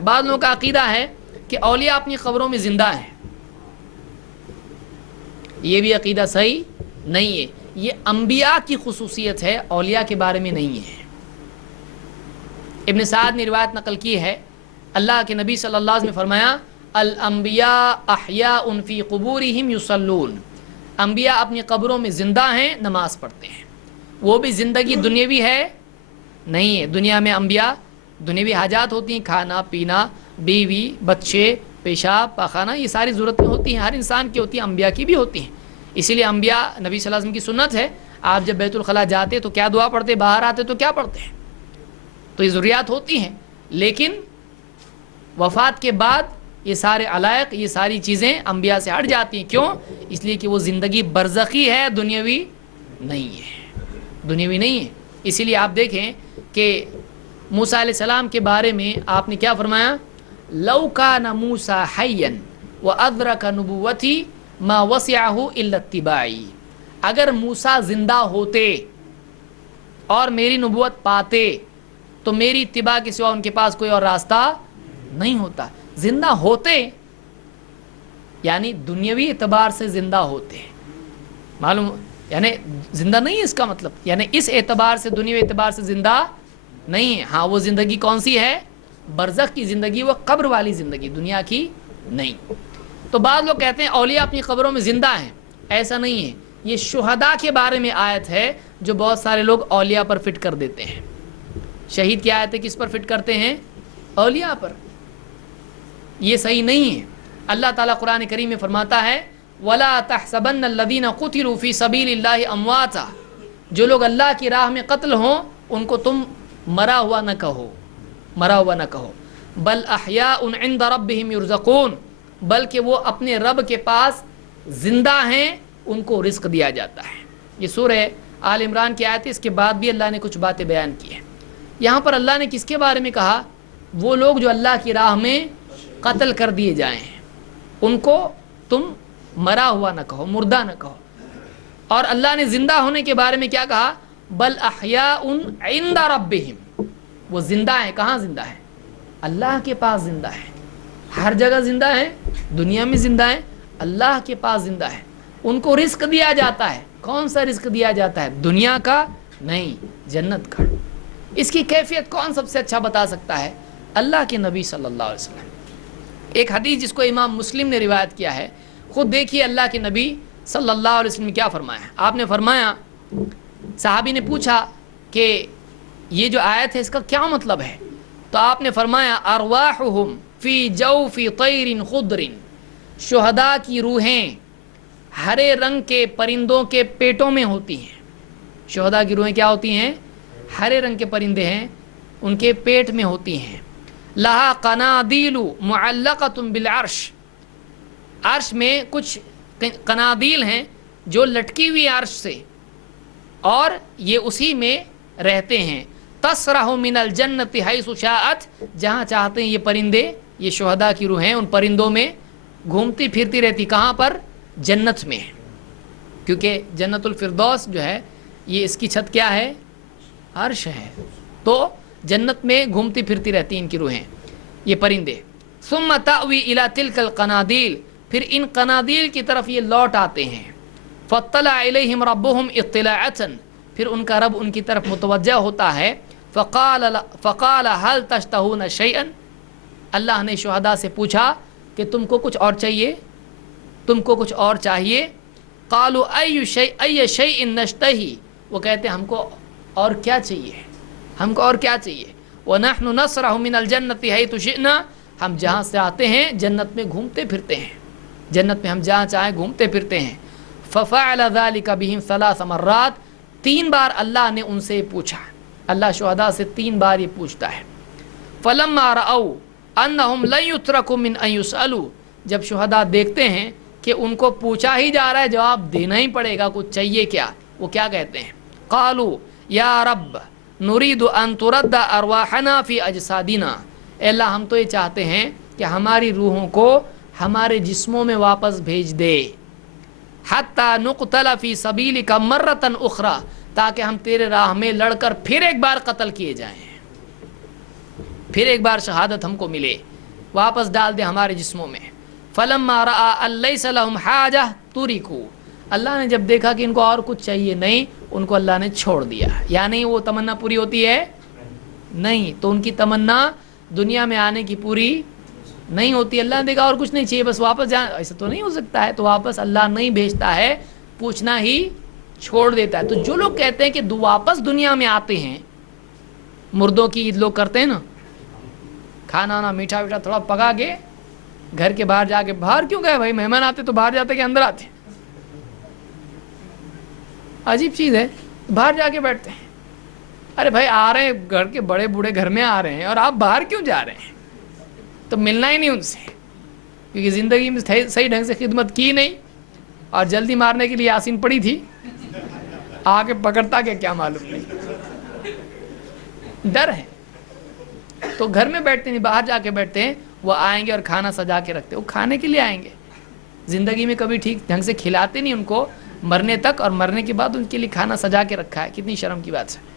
بعض لوگوں کا عقیدہ ہے کہ اولیاء اپنی قبروں میں زندہ ہیں، یہ بھی عقیدہ صحیح نہیں ہے، یہ انبیاء کی خصوصیت ہے، اولیاء کے بارے میں نہیں ہے۔ ابن سعد نے روایت نقل کی ہے، اللہ کے نبی صلی اللہ علیہ وسلم نے فرمایا الانبیاء احیاء فی قبورہم یصلون، انبیاء اپنی قبروں میں زندہ ہیں، نماز پڑھتے ہیں۔ وہ بھی زندگی دنیاوی ہے نہیں ہے، دنیا میں انبیاء دنیاوی حاجات ہوتی ہیں، کھانا پینا، بیوی بچے، پیشاب پاخانہ، یہ ساری ضرورتیں ہوتی ہیں، ہر انسان کی ہوتی ہیں، انبیاء کی بھی ہوتی ہیں۔ اسی لیے انبیاء نبی صلی اللہ علیہ وسلم کی سنت ہے، آپ جب بیت الخلاء جاتے تو کیا دعا پڑھتے، باہر آتے تو کیا پڑھتے ہیں، تو یہ ضروریات ہوتی ہیں۔ لیکن وفات کے بعد یہ سارے علائق، یہ ساری چیزیں انبیاء سے ہٹ جاتی ہیں، کیوں؟ اس لیے کہ وہ زندگی برزخی ہے، دنیاوی نہیں ہے، دنیاوی نہیں ہے۔ اسی لیے آپ دیکھیں کہ موسیٰ علیہ السلام کے بارے میں آپ نے کیا فرمایا، لو کان موسیٰ حیا وادرک نبوتی ما وسعہ الا اتباعی، اگر موسیٰ زندہ ہوتے اور میری نبوت پاتے تو میری اتباع کے سوا ان کے پاس کوئی اور راستہ نہیں ہوتا۔ زندہ ہوتے یعنی دنیاوی اعتبار سے زندہ ہوتے، معلوم یعنی زندہ نہیں ہے اس کا مطلب، یعنی اس اعتبار سے دنیاوی اعتبار سے زندہ نہیں ہے۔ ہاں وہ زندگی کون سی ہے، برزخ کی زندگی، وہ قبر والی زندگی، دنیا کی نہیں۔ تو بعض لوگ کہتے ہیں اولیاء اپنی قبروں میں زندہ ہیں، ایسا نہیں ہے، یہ شہداء کے بارے میں آیت ہے جو بہت سارے لوگ اولیاء پر فٹ کر دیتے ہیں۔ شہید کی آیت ہے کس پر فٹ کرتے ہیں، اولیاء پر، یہ صحیح نہیں ہے۔ اللہ تعالیٰ قرآن کریم میں فرماتا ہے وَلَا تَحْسَبَنَّ الَّذِينَ قُتِلُوا فِي سَبِيلِ اللَّهِ أَمْوَاتًا، جو لوگ اللہ کی راہ میں قتل ہوں ان کو تم مرا ہوا نہ کہو، مرا ہوا نہ کہو، بل احیاء عند ربهم یرزقون، بلکہ وہ اپنے رب کے پاس زندہ ہیں، ان کو رزق دیا جاتا ہے۔ یہ سورہ آل عمران کی آیت ہے، اس کے بعد بھی اللہ نے کچھ باتیں بیان کی ہیں۔ یہاں پر اللہ نے کس کے بارے میں کہا، وہ لوگ جو اللہ کی راہ میں قتل کر دیے جائیں ہیں، ان کو تم مرا ہوا نہ کہو، مردہ نہ کہو۔ اور اللہ نے زندہ ہونے کے بارے میں کیا کہا، بل احیاء عند ربہم، وہ زندہ ہیں، کہاں زندہ ہیں، اللہ کے پاس زندہ ہیں، ہر جگہ زندہ ہیں، دنیا میں زندہ ہیں، اللہ کے پاس زندہ ہیں، ان کو رزق دیا جاتا ہے۔ کون سا رزق دیا جاتا ہے، دنیا کا نہیں، جنت کا۔ اس کی کیفیت کون سب سے اچھا بتا سکتا ہے، اللہ کے نبی صلی اللہ علیہ وسلم۔ ایک حدیث جس کو امام مسلم نے روایت کیا ہے، خود دیکھیے اللہ کے نبی صلی اللہ علیہ وسلم نے کیا فرمایا ہے۔ آپ نے فرمایا، صحابی نے پوچھا کہ یہ جو آیت ہے اس کا کیا مطلب ہے، تو آپ نے فرمایا ارواحہم فی جوف طیر خضر، شہداء کی روحیں ہرے رنگ کے پرندوں کے پیٹوں میں ہوتی ہیں۔ شہداء کی روحیں کیا ہوتی ہیں، ہرے رنگ کے پرندے ہیں، ان کے پیٹ میں ہوتی ہیں۔ لہا قنادیل معلقۃ بالعرش، عرش میں کچھ قنادیل ہیں جو لٹکی ہوئی عرش سے، اور یہ اسی میں رہتے ہیں۔ تسرح من الجنت حیث شاءت، جہاں چاہتے ہیں یہ پرندے، یہ شہداء کی روحیں ان پرندوں میں گھومتی پھرتی رہتی، کہاں پر، جنت میں، کیونکہ جنت الفردوس جو ہے یہ اس کی چھت کیا ہے، عرش ہے، تو جنت میں گھومتی پھرتی رہتی ان کی روحیں، یہ پرندے۔ ثم تأوی الی تلک القنادیل، پھر ان قنادیل کی طرف یہ لوٹ آتے ہیں۔ فاطلع الیہم ربہم اطلاعۃ، پھر ان کا رب ان کی طرف متوجہ ہوتا ہے۔ فقال هل تشتہون شیئا، اللہ نے شہداء سے پوچھا کہ تم کو کچھ اور چاہیے، تم کو کچھ اور چاہیے۔ قالوا ای شیء نشتہی، وہ کہتے ہیں ہم کو اور کیا چاہیے، ہم کو اور کیا چاہیے۔ وَنَحْنُ نَصْرَحُ مِنَ الْجَنَّةِ حَيْثُ شِئْنَا، ہم جہاں سے آتے ہیں جنت میں گھومتے پھرتے ہیں، جنت میں ہم جہاں چاہیں گھومتے پھرتے ہیں۔ فَفَعَلَ ذَلِكَ بِهِمْ 3 مرات، 3 بار اللہ نے ان سے پوچھا، اللہ شہداء سے 3 بار یہ پوچھتا ہے۔ فَلَمَّا رَأَوْا أَنَّهُمْ لَن يُتْرَكُوا مِنْ أَن يُسْأَلُوا، جب شہداء دیکھتے ہیں کہ ان کو پوچھا ہی جا رہا ہے، جواب دینا ہی پڑے گا، کچھ چاہیے کیا، وہ کیا کہتے ہیں، قالوا یا رب نريد ان ترد ارواحنا فی اجسادنا، اے اللہ ہم تو یہ چاہتے ہیں کہ ہماری روحوں کو ہمارے جسموں میں واپس بھیج دے، حتی نقتل فی سبیلک مرۃ اخری، تاکہ ہم تیرے راہ میں لڑ کر پھر ایک بار قتل کیے جائیں۔ फिर एक बार शहादत हमको मिले, वापस डाल दे हमारे जिस्मों में। फलम्मा रआ अल्लैसा लहुम हाजा तुरिकू, अल्लाह ने जब देखा कि इनको और कुछ चाहिए नहीं, उनको अल्लाह ने छोड़ दिया। यानी वो तमन्ना पूरी होती है नहीं, तो उनकी तमन्ना दुनिया में आने की पूरी नहीं होती। अल्लाह ने देखा और कुछ नहीं चाहिए, बस वापस जा, ऐसा तो नहीं हो सकता है, तो वापस अल्लाह नहीं भेजता है, पूछना ही छोड़ देता है। तो जो लोग कहते हैं कि वापस दुनिया में आते हैं, मुर्दों की ईद लोग करते हैं ना, खाना ना मीठा वीठा थोड़ा पका के घर के बाहर जाके, बाहर क्यों गए भाई, मेहमान आते तो बाहर जाते कि अंदर आते? अजीब चीज़ है, बाहर जाके बैठते हैं। अरे भाई आ रहे हैं, घर के बड़े बूढ़े घर में आ रहे हैं और आप बाहर क्यों जा रहे हैं? तो मिलना ही नहीं उनसे, क्योंकि ज़िंदगी में सही ढंग से खिदमत की नहीं और जल्दी मारने के लिए यासीन पड़ी थी, आके पकड़ता के क्या मालूम नहीं, डर है। तो घर में बैठते नहीं, बाहर जाके बैठते हैं। वो आएंगे और खाना सजा के रखते, वो खाने के लिए आएंगे, ज़िंदगी में कभी ठीक ढंग से खिलाते नहीं उनको मरने तक, और मरने के बाद उनके लिए खाना सजा के रखा है। कितनी शर्म की बात है।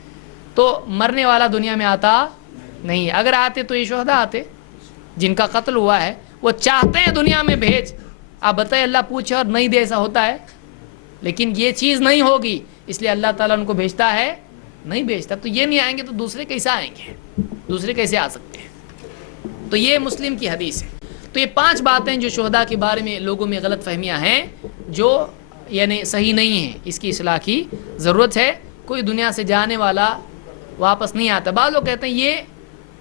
तो मरने वाला दुनिया में आता नहीं है। अगर आते तो ये शुहदा आते जिनका कत्ल हुआ है, वो चाहते हैं दुनिया में भेज। आप बताइए, अल्लाह पूछे और नहीं दे, ऐसा होता है? लेकिन ये चीज़ नहीं होगी, इसलिए अल्लाह ताला उनको भेजता है, नहीं भेजता। तो ये नहीं आएंगे तो दूसरे कैसे आएंगे? दूसरे कैसे आ सकते हैं? तो ये मुस्लिम की हदीस है। तो ये 5 बातें जो शुहदा के बारे में लोगों में गलत फहमियाँ हैं, जो यानी सही नहीं है, इसकी इस्लाह की ज़रूरत है। कोई दुनिया से जाने वाला वापस नहीं आता। बाद लोग कहते हैं ये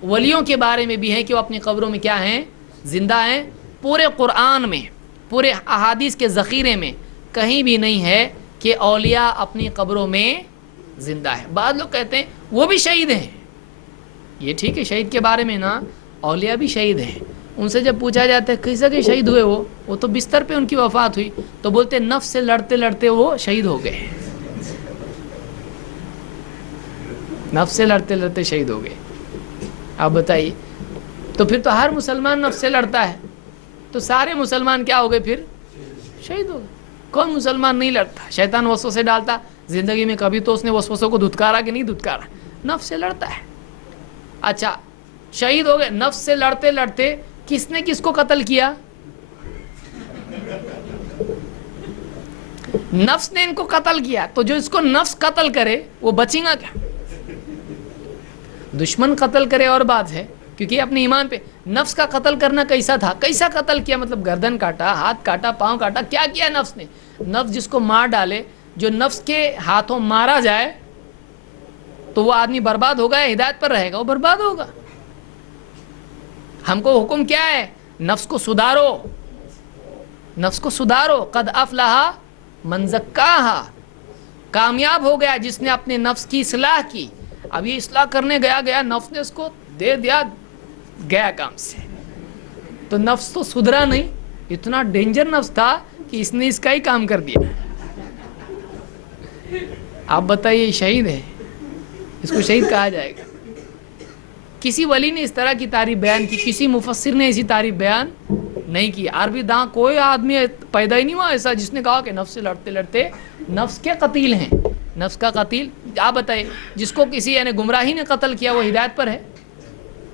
वलियों के बारे में भी है कि वो अपनी कब्रों में क्या हैं, ज़िंदा हैं। पूरे कुरान में, पूरे अहादीस के ज़ख़ीरे में कहीं भी नहीं है कि औलिया अपनी कब्रों में ज़िंदा है। बाद लोग कहते हैं वो भी शहीद हैं। ये ठीक है, शहीद के बारे में ना, औलिया भी शहीद हैं। उनसे जब पूछा जाता है कैसे के शहीद हुए वो तो बिस्तर पे उनकी वफ़ात हुई, तो बोलते नफ्स से लड़ते लड़ते वो शहीद हो गए, नफ्स से लड़ते लड़ते शहीद हो गए। आप बताइए, तो फिर तो हर मुसलमान नफ्स से लड़ता है, तो सारे मुसलमान क्या हो गए फिर? शहीद हो गए। कौन मुसलमान नहीं लड़ता? शैतान वसवसे डालता ज़िंदगी में, कभी तो उसने वसवसों को धुतकारा कि नहीं धुतकारा? नफ्स से लड़ता है। अच्छा, शहीद हो गए, नफ्स से लड़ते लड़ते किसने किसको कत्ल किया? नफ्स ने इनको कत्ल किया। तो जो इसको नफ्स कत्ल करे वो बचेगा क्या? दुश्मन कत्ल करे और बात है, क्योंकि अपने ईमान पे। नफ्स का कत्ल करना कैसा था? कैसा कत्ल किया? मतलब गर्दन काटा, हाथ काटा, पांव काटा, क्या किया नफ्स ने? नफ्स जिसको मार डाले, जो नफ्स के हाथों मारा जाए, तो वो आदमी बर्बाद होगा या हिदायत पर रहेगा? वो बर्बाद होगा। हमको हुक्म क्या है? नफ्स को सुधारो, नफ्स को सुधारो। कद अफलहा मन ज़क्काहा, कामयाब हो गया जिसने अपने नफ्स की इस्लाह की। अब ये इस्लाह करने गया नफ्स ने उसको दे दिया, गया काम से। तो नफ्स तो सुधरा नहीं, इतना डेंजर नफ्स था कि इसने इसका ही काम कर दिया। आप बताइए, शहीद है, इसको शहीद कहा जाएगा? किसी वली ने इस तरह की तारीफ बयान की, किसी मुफस्सिर ने ऐसी तारीफ बयान नहीं की। अरबी दां कोई आदमी पैदा ही नहीं हुआ ऐसा जिसने कहा कि नफ्स से लड़ते लड़ते नफ्स के कतील हैं। नफ्स का कतील, आप बताइए, जिसको किसी यानी गुमराही ने कत्ल किया वो हिदायत पर है?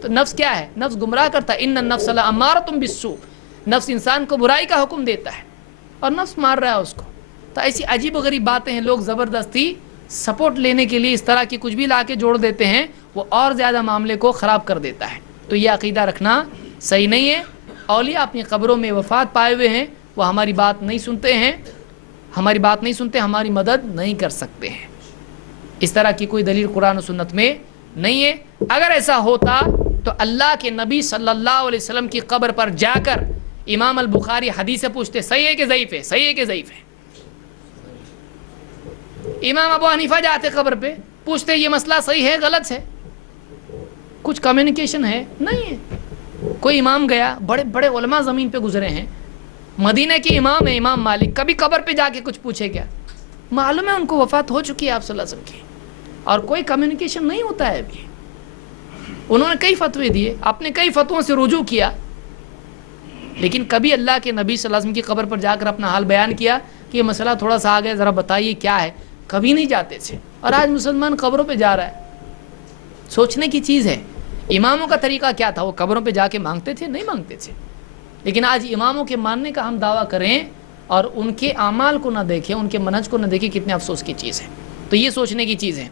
तो नफ्स क्या है? नफ्स गुमराह करता है। इन्न नफ्स लअम्मारतुम बिस्सू, नफ्स इंसान को बुराई का हुक्म देता है और नफ्स मार रहा है उसको। तो ऐसी अजीब व गरीब बातें हैं, लोग ज़बरदस्ती सपोर्ट लेने के लिए इस तरह की कुछ भी ला के जोड़ देते हैं, वो और ज़्यादा मामले को ख़राब कर देता है। तो ये अक़ीदा रखना सही नहीं है। औलिया अपनी क़ब्रों में वफ़ात पाए हुए हैं, वो हमारी बात नहीं सुनते हैं, हमारी बात नहीं सुनते, हमारी मदद नहीं कर सकते हैं। इस तरह की कोई दलील कुरान और सुन्नत में नहीं है। अगर ऐसा होता तो अल्लाह के नबी सल्लल्लाहु अलैहि वसल्लम की कब्र पर जाकर इमाम अल बुखारी हदीस से पूछते सही है कि ज़ईफ़ है, सही है कि ज़ईफ़ है। इमाम अबू हनीफा जाते कब्र पे, पूछते ये मसला सही है गलत है, कुछ कम्युनिकेशन है? नहीं है। कोई इमाम गया, बड़े बड़े उलमा ज़मीन पे गुजरे हैं, मदीना के इमाम है इमाम मालिक, कभी कब्र पे जाके कुछ पूछे क्या? मालूम है उनको वफ़ात हो चुकी है आप सल्लल्लाहु अलैहि वसल्लम की, और कोई कम्युनिकेशन नहीं होता है अभी। उन्होंने कई फतवे दिए, आपने कई फतवों से रुजू किया, लेकिन कभी अल्लाह के नबी सल्लल्लाहु अलैहि वसल्लम की कब्र पर जाकर अपना हाल बयान किया कि ये मसला थोड़ा सा आ गया, ज़रा बताइए क्या है? कभी नहीं जाते थे। और आज मुसलमान कब्रों पे जा रहा है। सोचने की चीज़ है। اماموں کا طریقہ کیا تھا؟ وہ قبروں پہ جا کے مانگتے تھے؟ نہیں مانگتے تھے. لیکن آج اماموں کے ماننے کا ہم دعویٰ کریں اور ان کے اعمال کو نہ دیکھیں، ان کے منہج کو نہ دیکھیں، کتنے افسوس کی چیز ہے. تو یہ سوچنے کی چیز ہے.